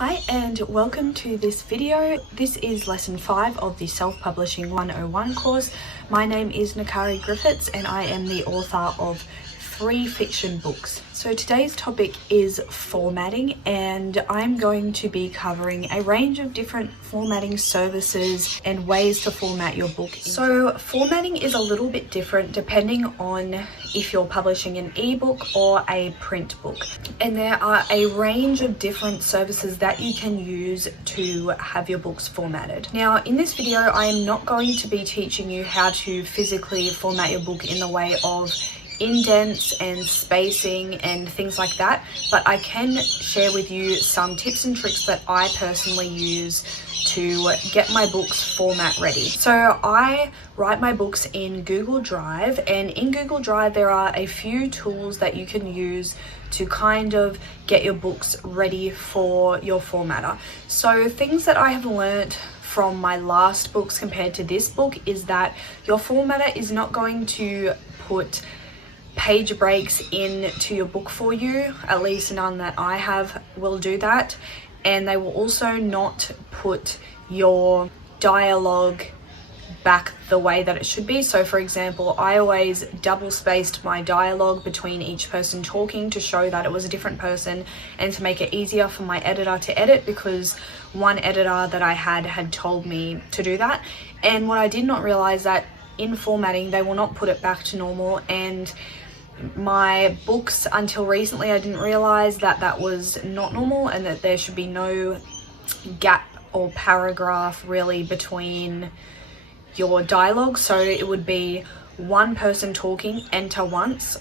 Hi and welcome to this video. This is lesson 5 of the Self-Publishing 101 course. My name is Nakari Griffiths and I am the author of 3 fiction books. So today's topic is formatting, and I'm going to be covering a range of different formatting services and ways to format your book. So formatting is a little bit different depending on if you're publishing an ebook or a print book. And there are a range of different services that you can use to have your books formatted. Now, in this video, I am not going to be teaching you how to physically format your book in the way of indents and spacing and things like that, but I can share with you some tips and tricks that I personally use to get my books format ready. So I write my books in Google Drive, and in Google Drive there are a few tools that you can use to kind of get your books ready for your formatter. So things that I have learned from my last books compared to this book is that your formatter is not going to put page breaks into your book for you, at least none that I have will do that, and they will also not put your dialogue back the way that it should be. So for example, I always double spaced my dialogue between each person talking to show that it was a different person and to make it easier for my editor to edit, because one editor that I had told me to do that. And what I did not realize that in formatting they will not put it back to normal, and my books until recently I didn't realize that that was not normal and that there should be no gap or paragraph really between your dialogue. So it would be one person talking, enter once,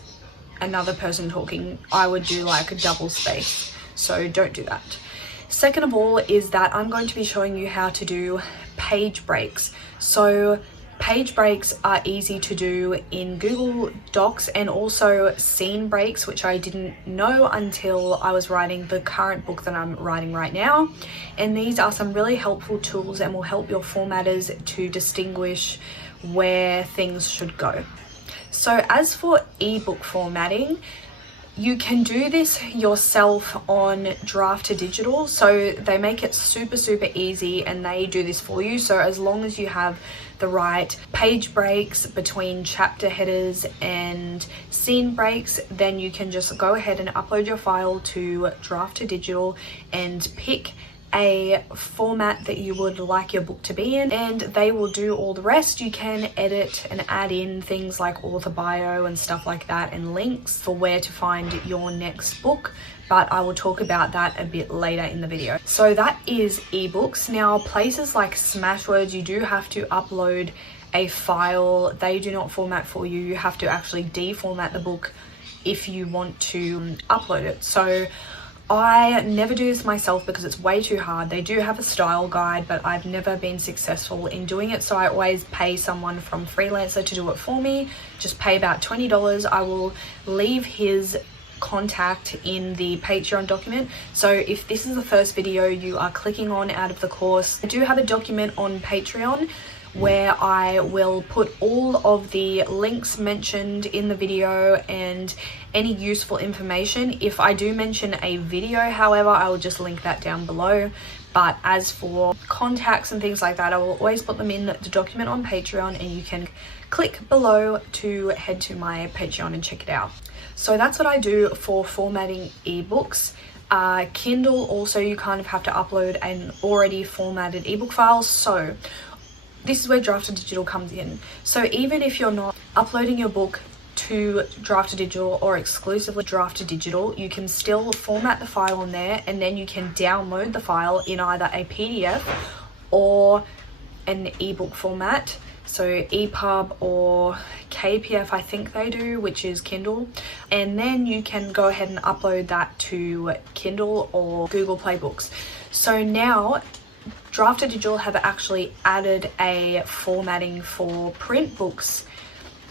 another person talking. I would do like a double space, so don't do that. Second of all is that I'm going to be showing you how to do page breaks. So page breaks are easy to do in Google Docs, and also scene breaks, which I didn't know until I was writing the current book that I'm writing right now. And these are some really helpful tools and will help your formatters to distinguish where things should go. So as for ebook formatting, you can do this yourself on Draft to Digital. So they make it super easy and they do this for you. So as long as you have the right page breaks between chapter headers and scene breaks, then you can just go ahead and upload your file to Draft to Digital and pick a format that you would like your book to be in, and they will do all the rest. You can edit and add in things like author bio and stuff like that, and links for where to find your next book, but I will talk about that a bit later in the video. So that is ebooks. Now, places like Smashwords, you do have to upload a file. They do not format for you. You have to actually deformat the book if you want to upload it. So I never do this myself because it's way too hard. They do have a style guide, but I've never been successful in doing it. So I always pay someone from Freelancer to do it for me. Just pay about $20. I will leave his contact in the Patreon document. So if this is the first video you are clicking on out of the course, I do have a document on Patreon where I will put all of the links mentioned in the video and any useful information. If I do mention a video, however, I will just link that down below. But as for contacts and things like that, I will always put them in the document on Patreon, and you can click below to head to my Patreon and check it out. So that's what I do for formatting ebooks. Kindle also, you kind of have to upload an already formatted ebook file. So this is where Draft to Digital comes in. So even if you're not uploading your book to Draft to Digital or exclusively Draft to Digital, you can still format the file on there, and then you can download the file in either a PDF or an ebook format. So EPUB or KPF, I think they do, which is Kindle. And then you can go ahead and upload that to Kindle or Google Play Books. So now Draft to Digital have actually added a formatting for print books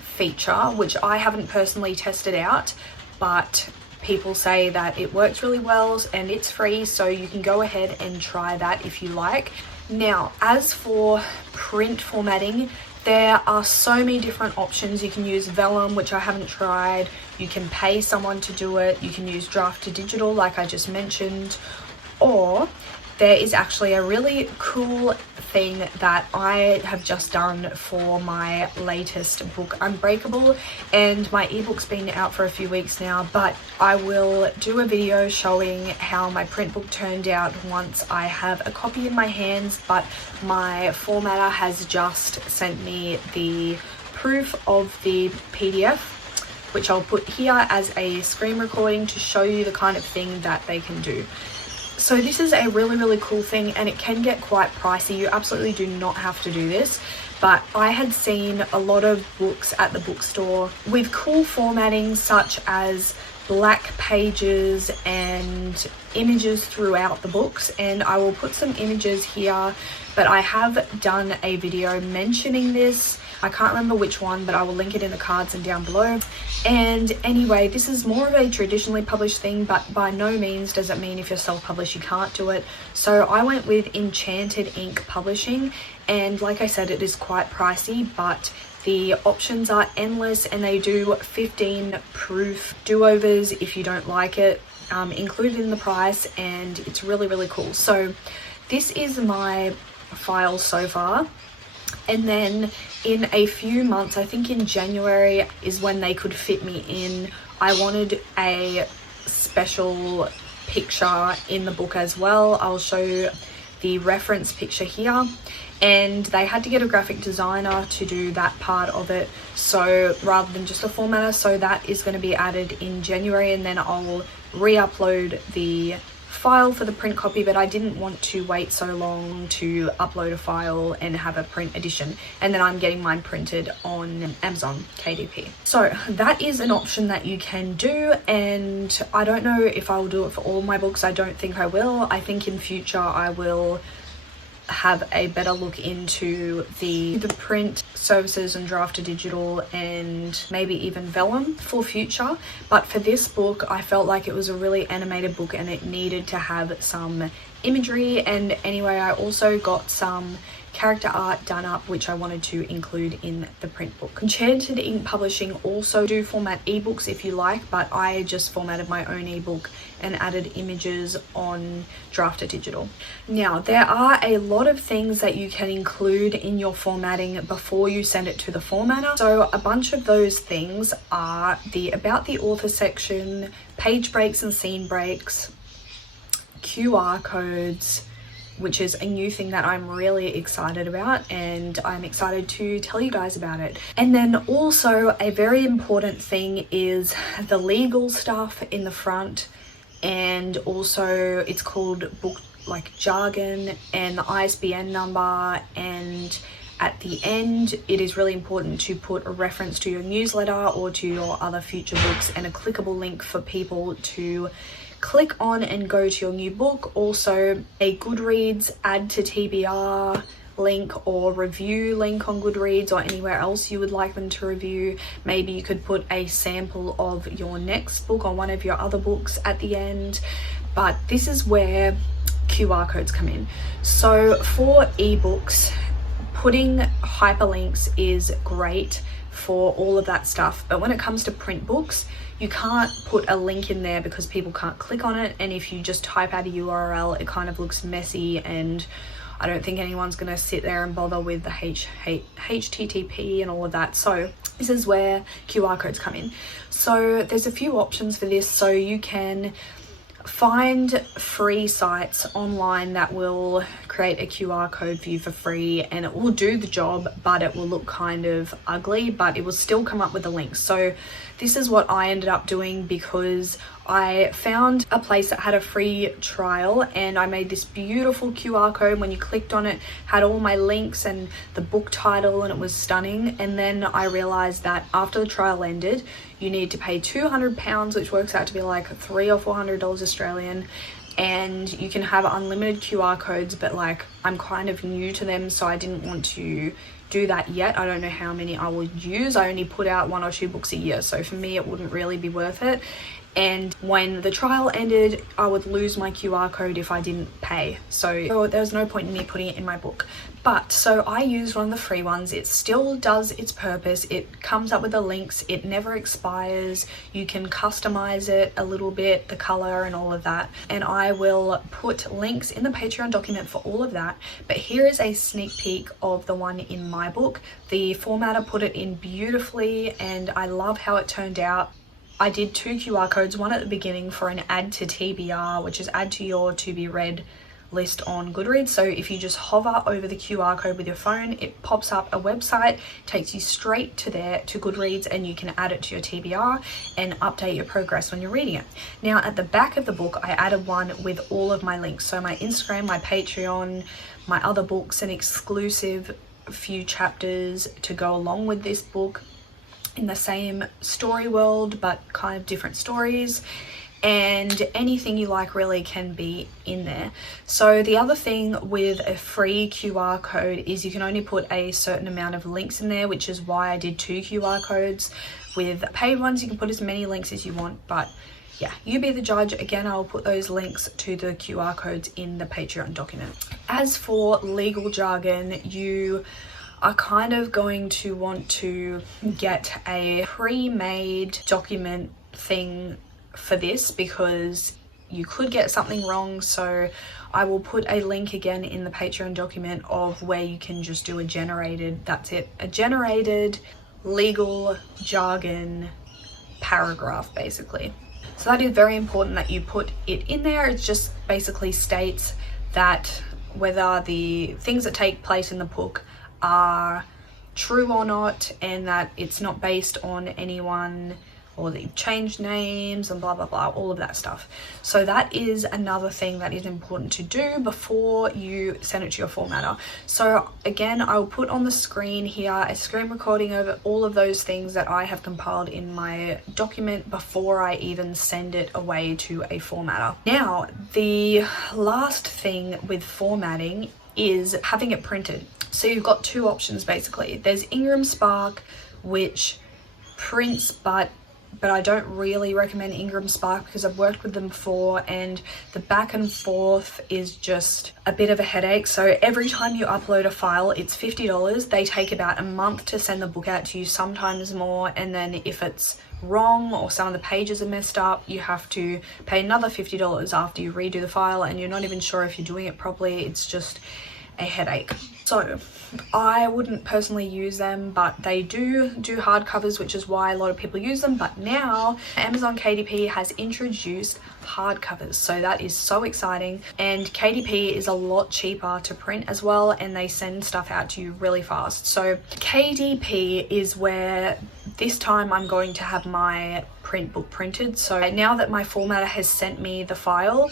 feature, which I haven't personally tested out, but people say that it works really well and it's free, so you can go ahead and try that if you like. Now, as for print formatting, there are so many different options. You can use Vellum, which I haven't tried. You can pay someone to do it. You can use Draft to Digital, like I just mentioned, or there is actually a really cool thing that I have just done for my latest book, Unbreakable, and my ebook's been out for a few weeks now, but I will do a video showing how my print book turned out once I have a copy in my hands. But my formatter has just sent me the proof of the PDF, which I'll put here as a screen recording to show you the kind of thing that they can do. So this is a really cool thing, and it can get quite pricey. You absolutely do not have to do this, but I had seen a lot of books at the bookstore with cool formatting such as black pages and images throughout the books, and I will put some images here, but I have done a video mentioning this. I can't remember which one, but I will link it in the cards and down below. And anyway, this is more of a traditionally published thing, but by no means does it mean if you're self-published you can't do it. So I went with Enchanted Ink Publishing, and like I said, it is quite pricey, but the options are endless, and they do 15 proof do-overs if you don't like it, included in the price, and it's really cool. So this is my file so far. And then in a few months, I think in January is when they could fit me in. I wanted a special picture in the book as well. I'll show you the reference picture here, and they had to get a graphic designer to do that part of it, so rather than just a formatter. So that is going to be added in January, and then I'll re-upload the file for the print copy, but I didn't want to wait so long to upload a file and have a print edition, and then I'm getting mine printed on Amazon KDP. So that is an option that you can do, and I don't know if I will do it for all my books. I don't think I will. I think in future I will have a better look into the print services and draft to digital, and maybe even vellum for future. But for this book, I felt like it was a really animated book and it needed to have some imagery. And anyway, I also got some character art done up, which I wanted to include in the print book. Enchanted Ink Publishing also do format ebooks if you like, but I just formatted my own ebook and added images on draft to digital. Now, there are a lot of things that you can include in your formatting before you send it to the formatter. So a bunch of those things are the about the author section, page breaks and scene breaks, QR codes, which is a new thing that I'm really excited about, and I'm excited to tell you guys about it. And then also a very important thing is the legal stuff in the front, and also it's called book like jargon and the ISBN number, and at the end it is really important to put a reference to your newsletter or to your other future books and a clickable link for people to click on and go to your new book. Also a Goodreads add to TBR link or review link on Goodreads or anywhere else you would like them to review. Maybe you could put a sample of your next book or one of your other books at the end. But this is where QR codes come in. So for ebooks, putting hyperlinks is great for all of that stuff, but when it comes to print books, you can't put a link in there because people can't click on it, and if you just type out a URL, it kind of looks messy, and I don't think anyone's going to sit there and bother with the HTTP and all of that. So this is where QR codes come in. So there's a few options for this. So you can find free sites online that will create a QR code for you for free, and it will do the job, but it will look kind of ugly, but it will still come up with a link. So this is what I ended up doing because I found a place that had a free trial, and I made this beautiful QR code. When you clicked on it, had all my links and the book title, and it was stunning. And then I realized that after the trial ended, you need to pay £200, which works out to be like $300 or $400 Australian, and you can have unlimited QR codes, but like I'm kind of new to them, so I didn't want to do that yet. I don't know how many I will use. I only put out 1 or 2 books a year, so for me it wouldn't really be worth it. and when the trial ended, I would lose my QR code if I didn't pay. So there was no point in me putting it in my book. But so I used one of the free ones. It still does its purpose. It comes up with the links. It never expires. You can customize it a little bit, the color and all of that. And I will put links in the Patreon document for all of that. But here is a sneak peek of the one in my book. The formatter put it in beautifully and I love how it turned out. I did 2 QR codes, one at the beginning for an add to TBR, which is add to your to be read list on Goodreads. So if you just hover over the QR code with your phone, it pops up a website, takes you straight to there to Goodreads, and you can add it to your TBR and update your progress when you're reading it. Now at the back of the book, I added one with all of my links. So my Instagram, my Patreon, my other books, an exclusive few chapters to go along with this book in the same story world, but kind of different stories. And anything you like really can be in there. So the other thing with a free QR code is you can only put a certain amount of links in there, which is why I did 2 QR codes. With paid ones, you can put as many links as you want, but yeah, you be the judge. Again, I'll put those links to the QR codes in the Patreon document. As for legal jargon, you are kind of going to want to get a pre-made document thing for this because you could get something wrong. So I will put a link again in the Patreon document of where you can just do a generated, that's it, a generated legal jargon paragraph basically. So that is very important that you put it in there. It just basically states that whether the things that take place in the book are true or not, and that it's not based on anyone, or that you've changed names and blah blah blah, all of that stuff. So that is another thing that is important to do before you send it to your formatter. So again, I'll put on the screen here a screen recording of all of those things that I have compiled in my document before I even send it away to a formatter. Now, the last thing with formatting is having it printed. So you've got 2 options basically. There's Ingram Spark, which prints, but I don't really recommend Ingram Spark because I've worked with them before and the back and forth is just a bit of a headache. So every time you upload a file, it's $50. They take about a month to send the book out to you, sometimes more, and then if it's wrong or some of the pages are messed up, you have to pay another $50 after you redo the file, and you're not even sure if you're doing it properly. It's just a headache. So I wouldn't personally use them, but they do hardcovers, which is why a lot of people use them. But now Amazon KDP has introduced hardcovers, so that is so exciting. And KDP is a lot cheaper to print as well, and they send stuff out to you really fast. So KDP is where this time I'm going to have my print book printed. So now that my formatter has sent me the file,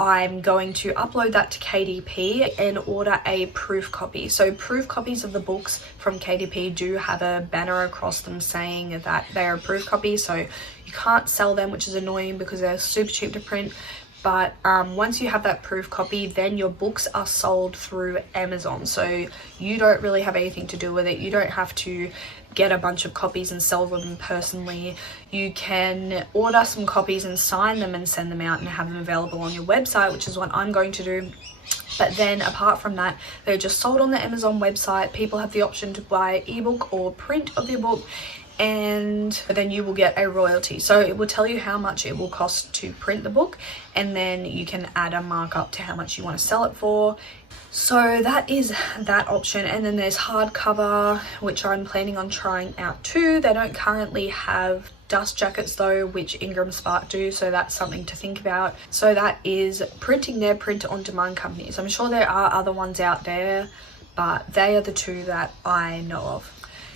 I'm going to upload that to KDP and order a proof copy. So proof copies of the books from KDP do have a banner across them saying that they are a proof copy, so you can't sell them, which is annoying because they're super cheap to print. But once you have that proof copy, then your books are sold through Amazon, so you don't really have anything to do with it. You don't have to get a bunch of copies and sell them personally. You can order some copies and sign them and send them out and have them available on your website, which is what I'm going to do. But then apart from that, they're just sold on the Amazon website. People have the option to buy ebook or print of your book, and then you will get a royalty. So it will tell you how much it will cost to print the book, and then you can add a markup to how much you want to sell it for. So that is that option. And then there's hardcover, which I'm planning on trying out too. They don't currently have dust jackets though, which Ingram Spark do, so that's something to think about. So that is printing their print on demand companies. I'm sure there are other ones out there, but they are the 2 that I know of.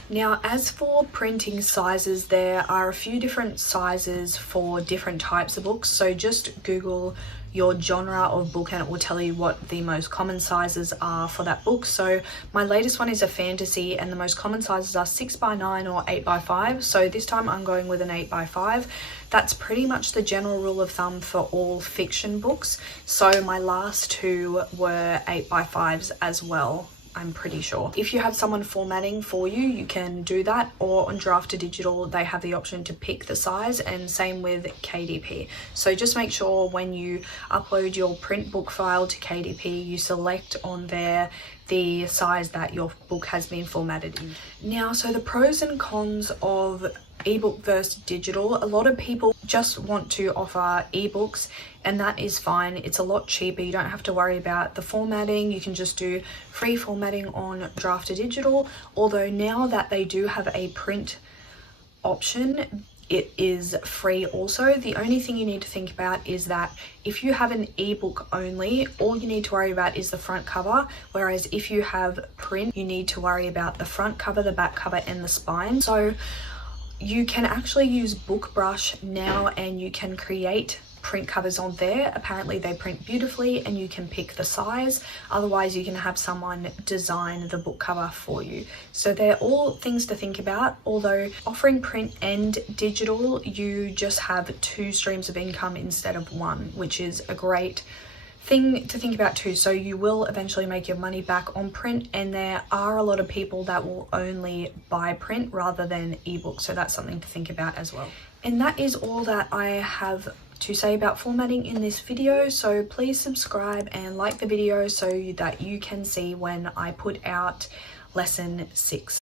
Now, as for printing sizes, there are a few different sizes for different types of books. So just Google your genre of book and it will tell you what the most common sizes are for that book. So my latest one is a fantasy, and the most common sizes are 6x9 or 8x5. So this time I'm going with an 8x5. That's pretty much the general rule of thumb for all fiction books. So my last 2 were 8x5s as well. I'm pretty sure. If you have someone formatting for you, you can do that, or on Draft2Digital they have the option to pick the size, and same with KDP. So just make sure when you upload your print book file to KDP, you select on there the size that your book has been formatted in. Now, so the pros and cons of ebook versus digital. A lot of people just want to offer ebooks, and that is fine. It's a lot cheaper. You don't have to worry about the formatting. You can just do free formatting on Draft2Digital. Although now that they do have a print option, it is free also. The only thing you need to think about is that if you have an ebook only, all you need to worry about is the front cover, whereas if you have print, you need to worry about the front cover, the back cover, and the spine. So you can actually use BookBrush now and you can create print covers on there. Apparently they print beautifully, and you can pick the size. Otherwise you can have someone design the book cover for you. So they're all things to think about. Although offering print and digital, you just have 2 streams of income instead of 1, which is a great thing to think about too. So you will eventually make your money back on print, and there are a lot of people that will only buy print rather than ebook, so that's something to think about as well. And that is all that I have to say about formatting in this video. So please subscribe and like the video so that you can see when I put out lesson 6.